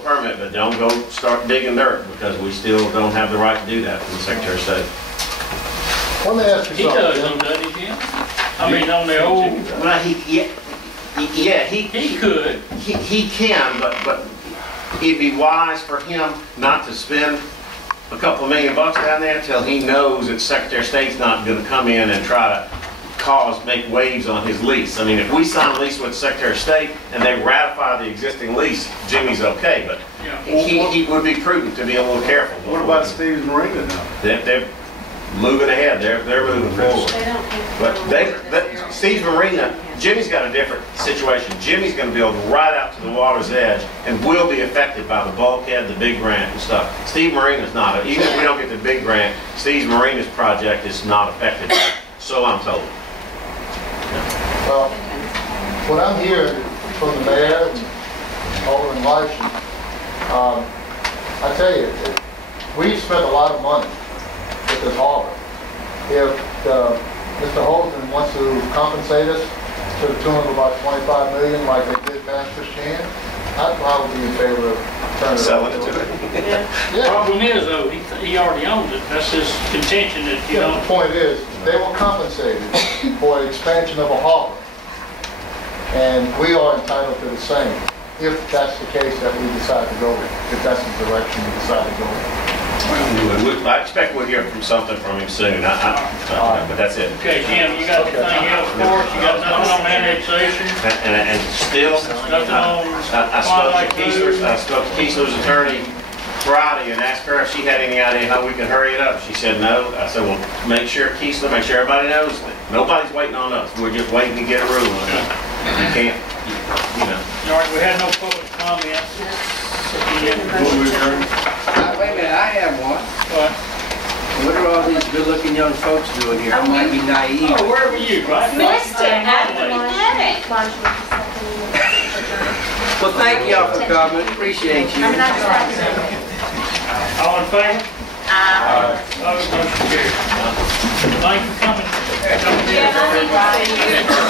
permit, but don't go start digging dirt because we still don't have the right to do that from the Secretary of State. Let me ask you He something. does, doesn't he, Jim? I mean, on the old, Well, he could. he can, but it'd be wise for him not to spend a couple of $1 million down there until he knows that Secretary of State's not going to come in and try to make waves on his lease. I mean, if we sign a lease with the Secretary of State and they ratify the existing lease, Jimmy's okay, but he would be prudent to be a little careful. What about Steve's Marina now? They're moving ahead. They're moving forward. But Steve's Marina, Jimmy's got a different situation. Jimmy's going to build right out to the water's edge and will be affected by the bulkhead, the big grant and stuff. Steve Marina's not. Even if we don't get the big grant, Steve's Marina's project is not affected by it. So I'm told. Well, what I'm hearing from the mayor and Alderman Larson, I tell you, we've spent a lot of money with this harbor. If Mr. Holton wants to compensate us to the tune of about $25 million like they did Past Christian, I'd probably be in favor of turning Selling it over to him. Yeah. Problem is, though, he already owns it. That's his contention that you Yeah, don't. the point is, they were compensated for the expansion of a harbor. And we are entitled to the same, if that's the case that we decide to go with, if that's the direction we decide to go with. I expect we'll hear from something from him soon. But that's it. Okay, Jim, you got anything else for us? You got nothing on annexation? And still, Nothing on I spoke to Keesler's attorney Friday and asked her if she had any idea how we could hurry it up. She said no. I said, well, make sure everybody knows that nobody's waiting on us. We're just waiting to get a ruling on it. You can't, you know. All right, we had no public comments. Wait a minute, I have one. What? What are all these good-looking young folks doing here? I might be naive. Oh, where were you, right? Missed it at the beginning. Well, thank y'all for coming. Appreciate you. All in favor? Opposed, motion carried. Thanks for coming. Yeah, I need to say you.